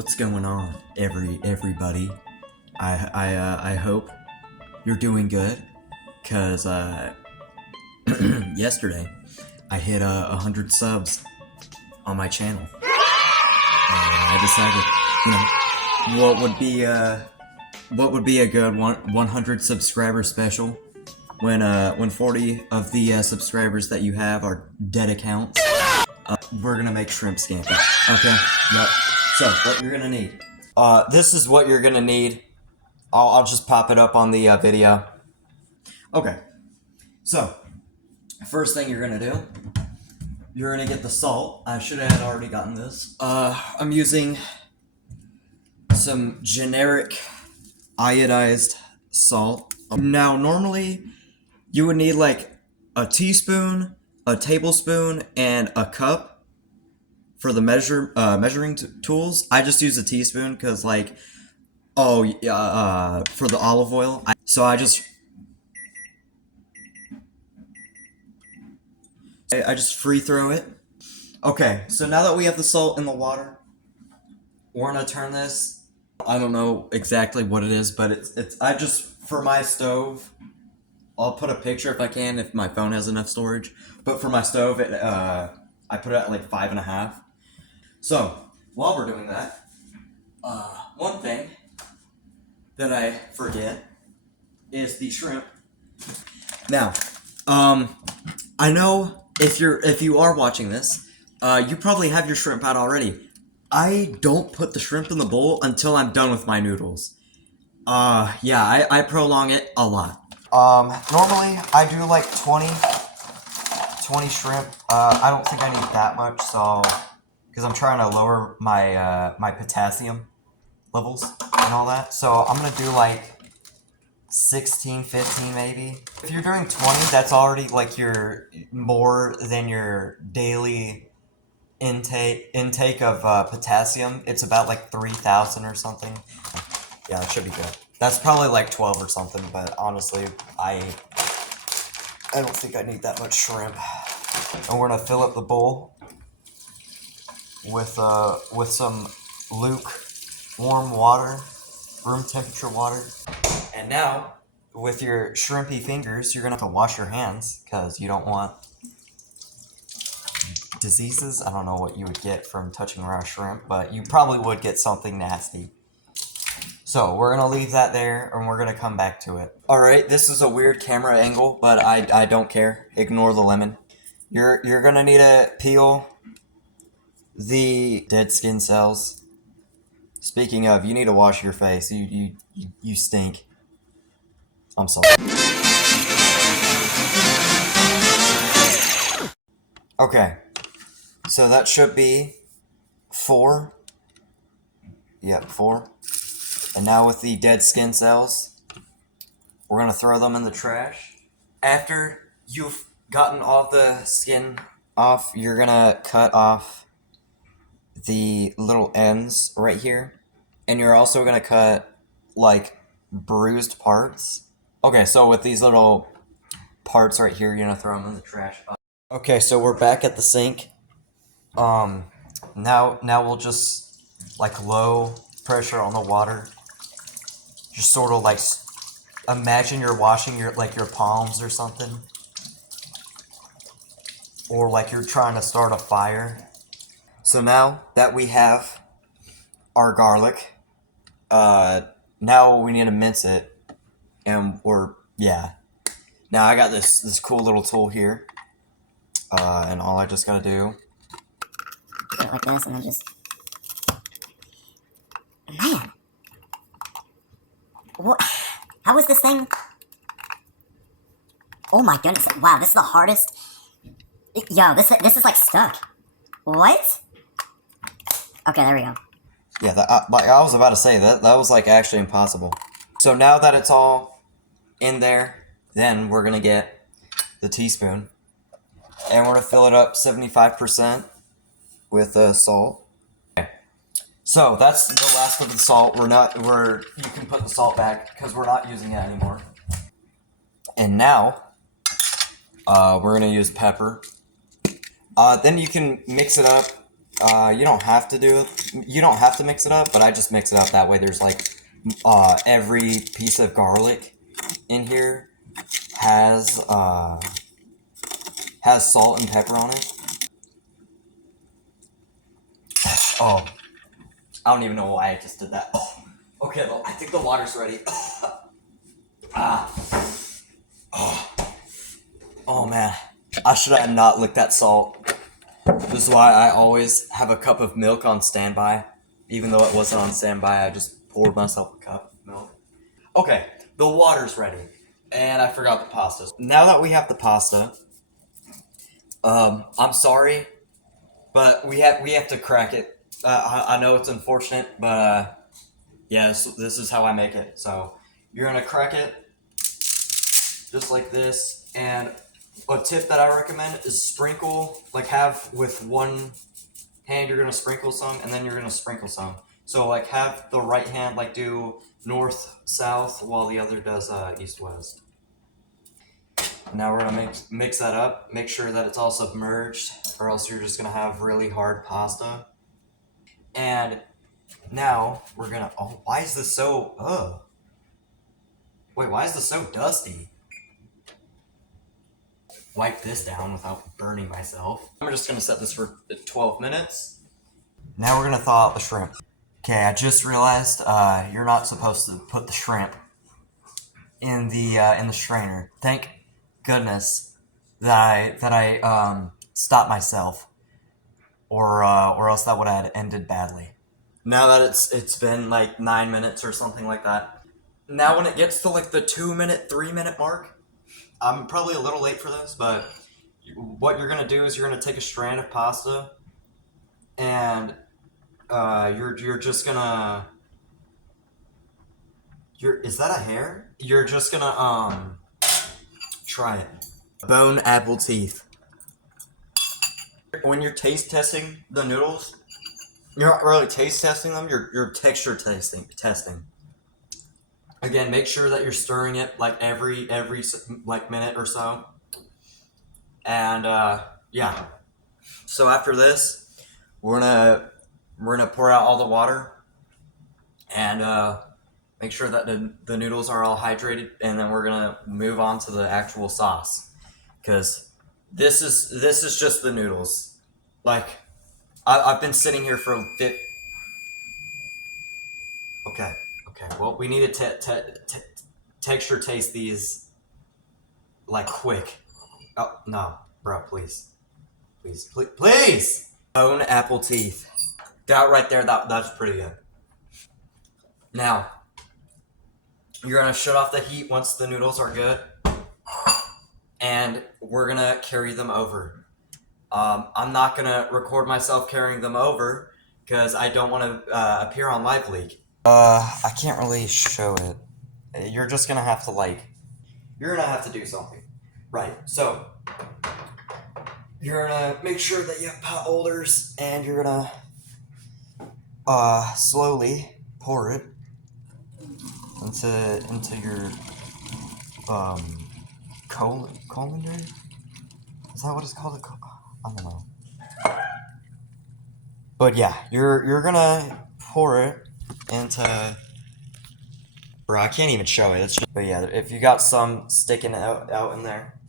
What's going on, everybody? I hope you're doing good, cause yesterday I hit 100 subs on my channel, and I decided, what would be a good 100 subscriber special when 40 of the subscribers that you have are dead accounts. We're gonna make shrimp scampi. Okay. Yep. So, what you're gonna need. This is what you're gonna need. I'll just pop it up on the video. Okay. So, first thing you're gonna do, you're gonna get the salt. I should have already gotten this. I'm using some generic iodized salt. Now, normally, you would need like a teaspoon, a tablespoon, and a cup for the measuring tools. I just use a teaspoon because, like, for the olive oil. So I just free throw it. Okay, so now that we have the salt in the water, we're gonna turn this. I don't know exactly what it is, but it's I just, for my stove, I'll put a picture if I can, if my phone has enough storage. But for my stove, I put it at like 5.5. So, while we're doing that, one thing that I forget is the shrimp. Now, I know if you are watching this, you probably have your shrimp out already. I don't put the shrimp in the bowl until I'm done with my noodles. Yeah, I prolong it a lot. Normally I do like 20 shrimp. I don't think I need that much, so, because I'm trying to lower my my potassium levels and all that. So I'm gonna do like 16, 15 maybe. If you're doing 20, that's already like your more than your daily intake of potassium. It's about like 3,000 or something. Yeah, it should be good. That's probably like 12 or something, but honestly, I don't think I need that much shrimp. And we're gonna fill up the bowl with some lukewarm water, room temperature water. And now, with your shrimpy fingers, you're gonna have to wash your hands because you don't want diseases. I don't know what you would get from touching raw shrimp, but you probably would get something nasty. So we're gonna leave that there, and we're gonna come back to it. All right, this is a weird camera angle, but I don't care. Ignore the lemon. You're gonna need to peel the dead skin cells. Speaking of, you need to wash your face. You stink. I'm sorry. Okay, so that should be 4. Yep, 4. And now with the dead skin cells, we're gonna throw them in the trash. After you've gotten all the skin off, you're gonna cut off the little ends right here. And you're also gonna cut like bruised parts. Okay, so with these little parts right here, you're gonna throw them in the trash. Okay, so we're back at the sink. Now we'll just like low pressure on the water. Just sort of like imagine you're washing your palms or something, or like you're trying to start a fire. So now that we have our garlic, now we need to mince it, and now I got this cool little tool here, and all I just gotta do, put it like this, and then just, man, what? How is this thing? Oh my goodness! Wow, this is the hardest. Yo, this is like stuck. What? Okay, there we go. Yeah, like I was about to say, that was like actually impossible. So now that it's all in there, then we're gonna get the teaspoon, and we're gonna fill it up 75% with salt. Okay. So that's the last of the salt. You can put the salt back because we're not using it anymore. And now we're gonna use pepper. Then you can mix it up You don't have to mix it up, but I just mix it up that way. There's like every piece of garlic in here has salt and pepper on it. Oh, I don't even know why I just did that. Oh, okay, I think the water's ready. Oh man, I should have not licked that salt. This is why I always have a cup of milk on standby. Even though it wasn't on standby, I just poured myself a cup of milk. Okay, the water's ready. And I forgot the pasta. Now that we have the pasta, I'm sorry, but we have to crack it. I know it's unfortunate, but yeah, this is how I make it. So you're gonna crack it just like this, and a tip that I recommend is sprinkle, like have with one hand you're gonna sprinkle some, and then you're gonna sprinkle some. So like have the right hand like do north south, while the other does east west. Now we're gonna mix that up. Make sure that it's all submerged, or else you're just gonna have really hard pasta. And now we're gonna. Oh, why is this so? Wait, why is this so dusty? Wipe this down without burning myself. I'm just gonna set this for 12 minutes. Now we're gonna thaw out the shrimp. Okay, I just realized you're not supposed to put the shrimp in the strainer. Thank goodness that I stopped myself, or else that would have ended badly. Now that it's been like 9 minutes or something like that. Now when it gets to like the 2 minute, 3 minute mark, I'm probably a little late for this, but what you're gonna do is you're gonna take a strand of pasta, and you're just gonna is that a hair? You're just gonna try it. Bone apple teeth. When you're taste testing the noodles, you're not really taste testing them. You're texture testing. Again, make sure that you're stirring it like every like minute or so. And yeah. So after this, we're gonna pour out all the water, and make sure that the noodles are all hydrated, and then we're gonna move on to the actual sauce, because this is just the noodles. Like I've been sitting here for Okay. Well, we need to texture taste these like quick. Oh no, bro, please. Bone apple teeth. That right there, that's pretty good. Now, you're gonna shut off the heat once the noodles are good, and we're gonna carry them over. I'm not gonna record myself carrying them over because I don't want to appear on Live Leak. I can't really show it. You're just gonna have to you're gonna have to do something. Right, so you're gonna make sure that you have pot holders, and you're gonna slowly pour it into your colander. Is that what it's called? I don't know. But yeah, you're gonna pour it into. Bro, I can't even show it. But yeah, if you got some sticking out in there,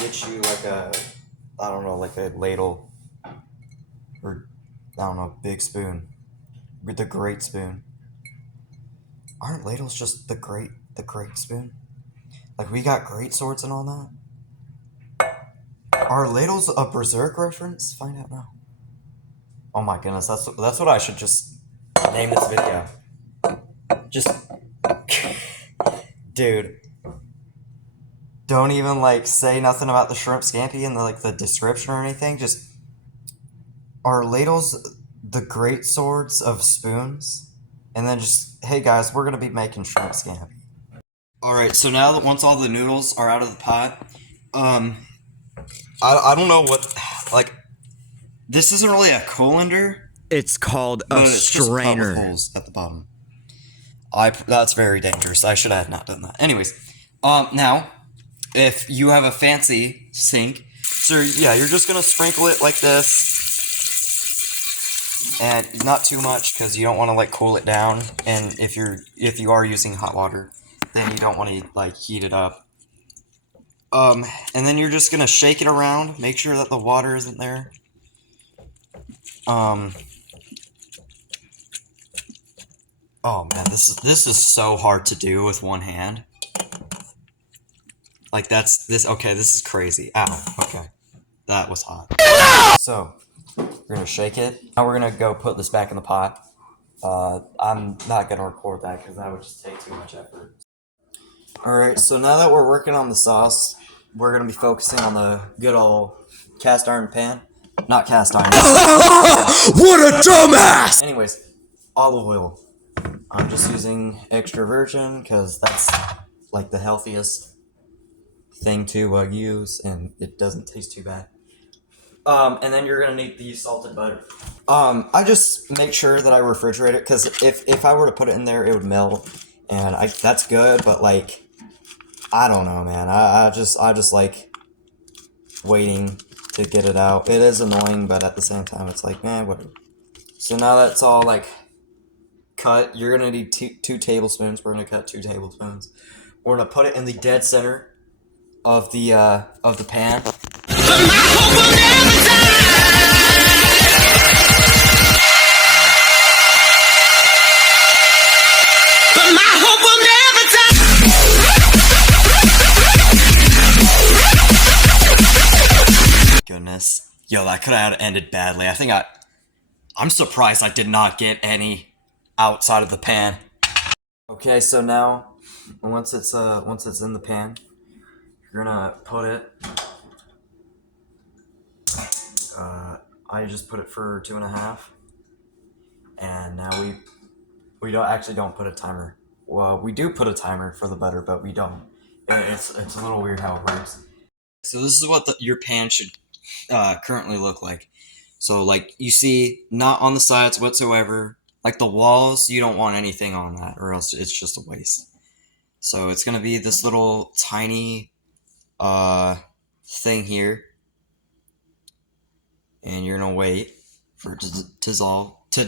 get you like I don't know, like a ladle, or I don't know, big spoon, with the great spoon. Aren't ladles just the great spoon? Like we got great swords and all that. Are ladles a Berserk reference? Find out now. Oh my goodness, that's what I should just name this video. Just dude, don't even say nothing about the shrimp scampi in the description or anything. Just, are ladles the great swords of spoons? And then just, hey guys, we're gonna be making shrimp scampi. All right, so now that once all the noodles are out of the pot, I don't know what this isn't really a colander. It's called a strainer. Just holes at the bottom. That's very dangerous. I should have not done that. Anyways, now, if you have a fancy sink, so yeah, you're just gonna sprinkle it like this. and not too much because you don't want to like cool it down. And if you are using hot water, then you don't want to like heat it up. And then you're just gonna shake it around, make sure that the water isn't there. Oh man, this is so hard to do with one hand. Like this is crazy. Ow, okay. That was hot. So, we're gonna shake it. Now we're gonna go put this back in the pot. I'm not gonna record that because that would just take too much effort. Alright, so now that we're working on the sauce, we're gonna be focusing on the good old cast iron pan. Not cast iron. What a dumbass! Anyways, olive oil. I'm just using extra virgin because that's like the healthiest thing to use, and it doesn't taste too bad. And then you're gonna need the salted butter. I just make sure that I refrigerate it because if I were to put it in there, it would melt, and that's good. But like, I don't know, man. I just like waiting to get it out. It is annoying, but at the same time, it's like, man, whatever. So now that's all like cut. You're gonna need two tablespoons. We're gonna cut 2 tablespoons. We're gonna put it in the dead center of the pan. Goodness. Yo, that could have ended badly. I'm surprised I did not get any outside of the pan. Okay, so now once it's in the pan, you're gonna put it I just put it for 2.5, and now we don't put a timer. Well, we do put a timer for the butter, but we don't. It's a little weird how it works. So this is what your pan should currently look like. So like you see, not on the sides whatsoever. Like the walls, you don't want anything on that, or else it's just a waste. So it's gonna be this little tiny thing here, and you're gonna wait for it to dissolve. To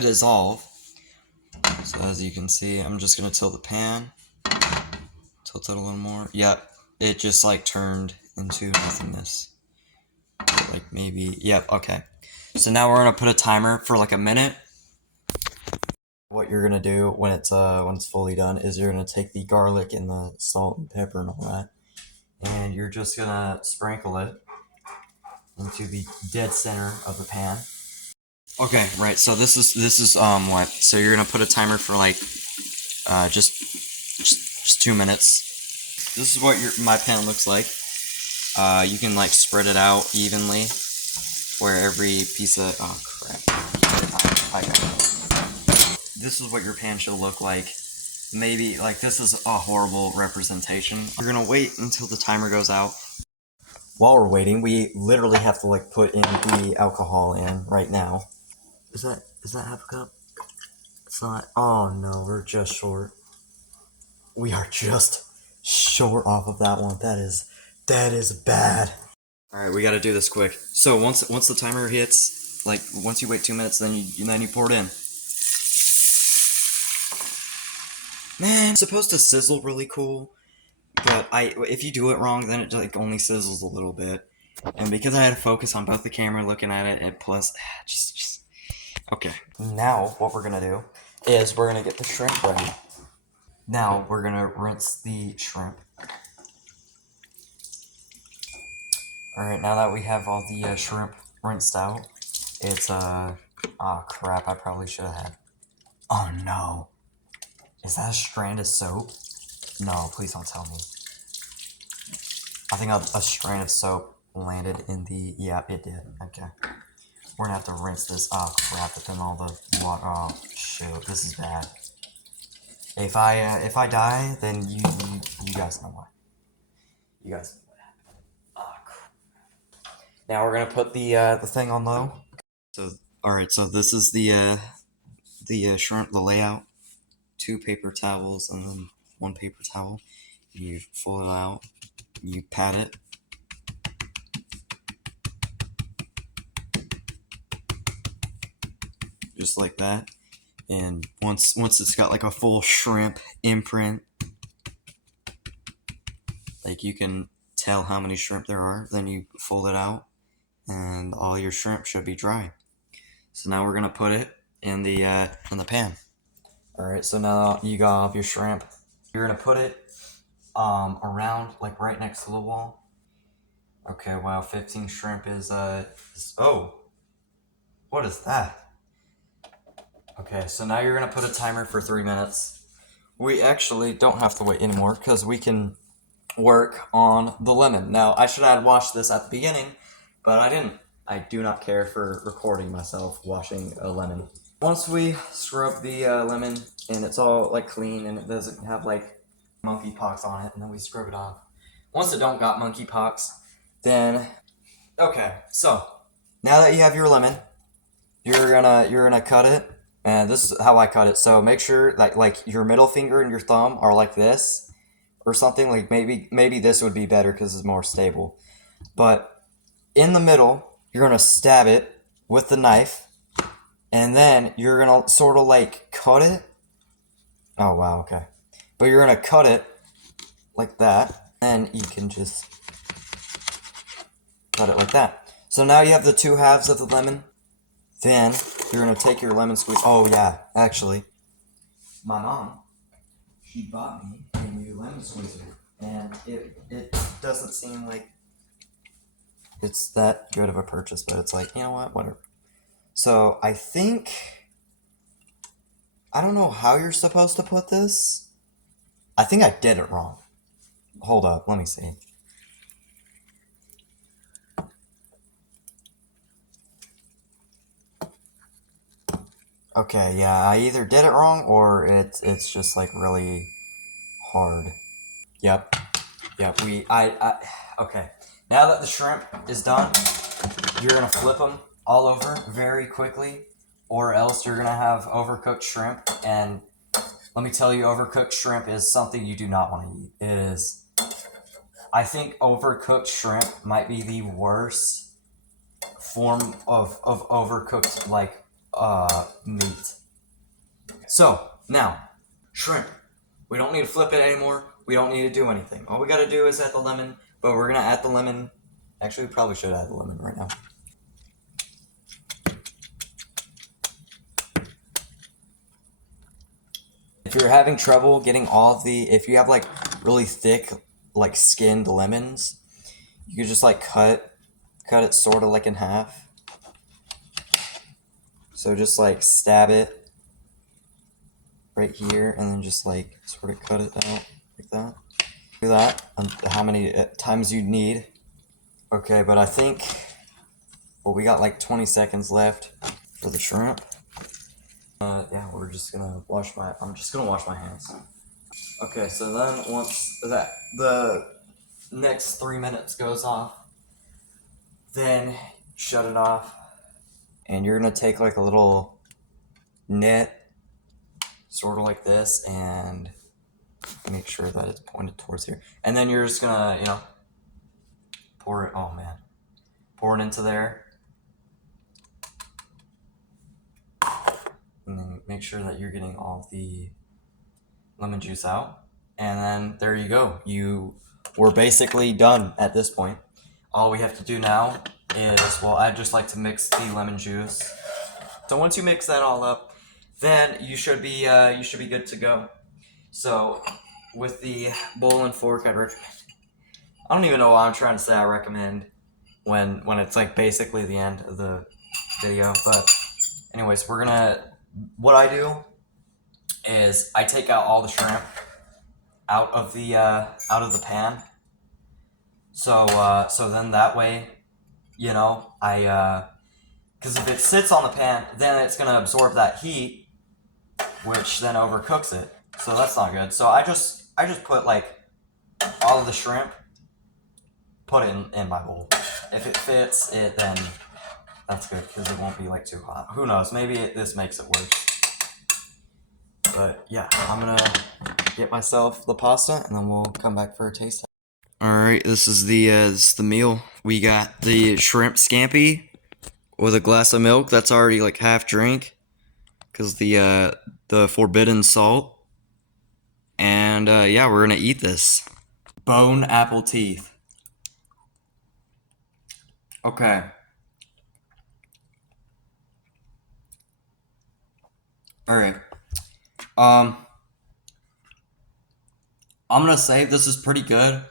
dissolve. So as you can see, I'm just gonna tilt the pan, tilt it a little more. Yep, it just like turned into nothingness. Like maybe, yep, okay. So now we're gonna put a timer for like a minute. What you're gonna do when it's fully done is you're gonna take the garlic and the salt and pepper and all that, and you're just gonna sprinkle it into the dead center of the pan. Okay, right. So this is what? So you're gonna put a timer for like just 2 minutes. This is what my pan looks like. You can like spread it out evenly, where every piece of crap. This is what your pan should look like. Maybe like this is a horrible representation. You're gonna wait until the timer goes out. While we're waiting, we literally have to like put in the alcohol in right now. Is that half a cup? It's not. Oh no, we're just short. We are just short off of that one. That is bad. All right, we got to do this quick. So once the timer hits, like once you wait 2 minutes, then you pour it in. Man, it's supposed to sizzle really cool, but if you do it wrong, then it like only sizzles a little bit. And because I had to focus on both the camera looking at it, and plus just okay. Now what we're gonna do is we're gonna get the shrimp ready. Now we're gonna rinse the shrimp. Alright, now that we have all the shrimp rinsed out, it's oh crap, I probably should have had. Oh no. Is that a strand of soap? No, please don't tell me. I think a strand of soap landed in the, yeah, it did. Okay. We're gonna have to rinse this. Oh crap, but then all the water, oh shoot, this is bad. If I die, then you guys know why. You guys know what happened. Oh crap. Now we're gonna put the thing on low. So alright, so this is the shrimp, the layout. 2 paper towels and then 1 paper towel. You fold it out, you pat it. just like that. And once it's got like a full shrimp imprint, like you can tell how many shrimp there are, then you fold it out and all your shrimp should be dry. So now we're gonna put it in the pan. All right, so now you got all of your shrimp. You're gonna put it around, like right next to the wall. Okay, wow, 15 shrimp oh, what is that? Okay, so now you're gonna put a timer for 3 minutes. We actually don't have to wait anymore because we can work on the lemon. Now, I should have washed this at the beginning, but I didn't. I do not care for recording myself washing a lemon. Once we scrub the lemon and it's all like clean and it doesn't have like monkeypox on it, and then we scrub it off. Once it don't got monkeypox, then okay. So now that you have your lemon, you're gonna cut it, and this is how I cut it. So make sure that like your middle finger and your thumb are like this, or something. Like maybe this would be better because it's more stable. But in the middle, you're gonna stab it with the knife, and then you're gonna sort of like cut it. Oh wow, okay. But you're gonna cut it like that, and you can just cut it like that. So now you have the two halves of the lemon. Then you're gonna take your lemon squeeze. Oh yeah, actually, my mom, she bought me a new lemon squeezer, and it doesn't seem like it's that good of a purchase, but it's like, you know what, whatever. So I think, I don't know how you're supposed to put this. I think I did it wrong. Hold up, let me see. Okay, yeah, I either did it wrong or it's just like really hard. Yep. Okay. Now that the shrimp is done, you're gonna flip them all over very quickly, or else you're gonna have overcooked shrimp. And let me tell you, overcooked shrimp is something you do not want to eat. It is. I think overcooked shrimp might be the worst form of overcooked like meat. So now, shrimp. We don't need to flip it anymore. We don't need to do anything. All we gotta do is add the lemon, but we're gonna add the lemon. Actually, we probably should add the lemon right now. If you're having trouble getting all of if you have like really thick, like skinned lemons, you could just like cut it sort of like in half. So just like stab it right here, and then just like sort of cut it out like that. Do that how many times you need. Okay, but I think, well, we got like 20 seconds left for the shrimp. Yeah, I'm just gonna wash my hands. Okay, so then once the next 3 minutes goes off, then shut it off, and you're gonna take like a little net, sort of like this, and make sure that it's pointed towards here. And then you're just gonna, pour it, oh man, pour it into there. And then make sure that you're getting all the lemon juice out. And then there you go. We're basically done at this point. All we have to do now is, well, I just like to mix the lemon juice. So once you mix that all up, then you should be good to go. So with the bowl and fork, I'd recommend. I don't even know what I'm trying to say. I recommend when it's like basically the end of the video. But anyways, what I do is I take out all the shrimp out of the pan. So then that way, because if it sits on the pan, then it's gonna absorb that heat, which then overcooks it. So that's not good. So I just put like all of the shrimp, put it in my bowl. If it fits it, then that's good because it won't be like too hot. Who knows? Maybe this makes it worse. But yeah, I'm gonna get myself the pasta, and then we'll come back for a taste. All right, this is the meal. We got the shrimp scampi with a glass of milk that's already like half drink. because the forbidden salt. And yeah, we're gonna eat this. Bone apple teeth. Okay. All right. I'm gonna say this is pretty good.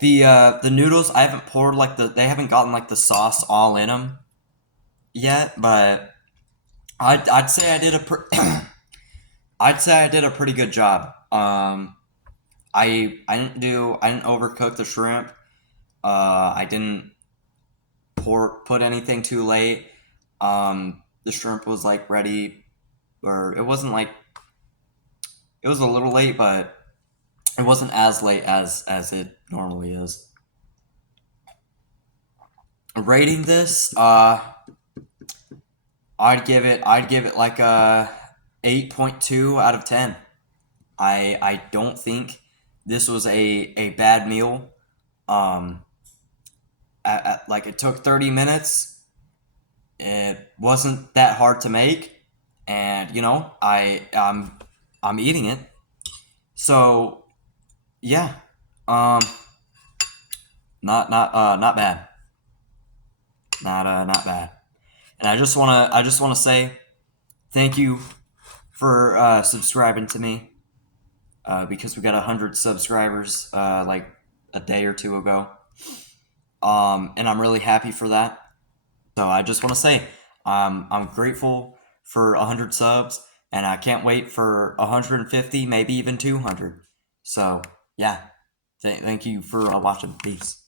The noodles, I haven't poured like they haven't gotten like the sauce all in them yet, but I'd say I did I'd say I did a pretty good job. I didn't overcook the shrimp. I didn't put anything too late. The shrimp was like ready, or it wasn't like it was a little late, but it wasn't as late as it normally is. Rating this, I'd give it like a 8.2 out of 10. I don't think this was a bad meal. Um, like it took 30 minutes. It wasn't that hard to make, and you know I'm eating it. So yeah, um, not bad, not bad. And I just wanna say thank you for subscribing to me because we got 100 subscribers like a day or two ago. And I'm really happy for that. So I just want to say I'm grateful for 100 subs, and I can't wait for 150, maybe even 200. So yeah, thank you for watching. Peace.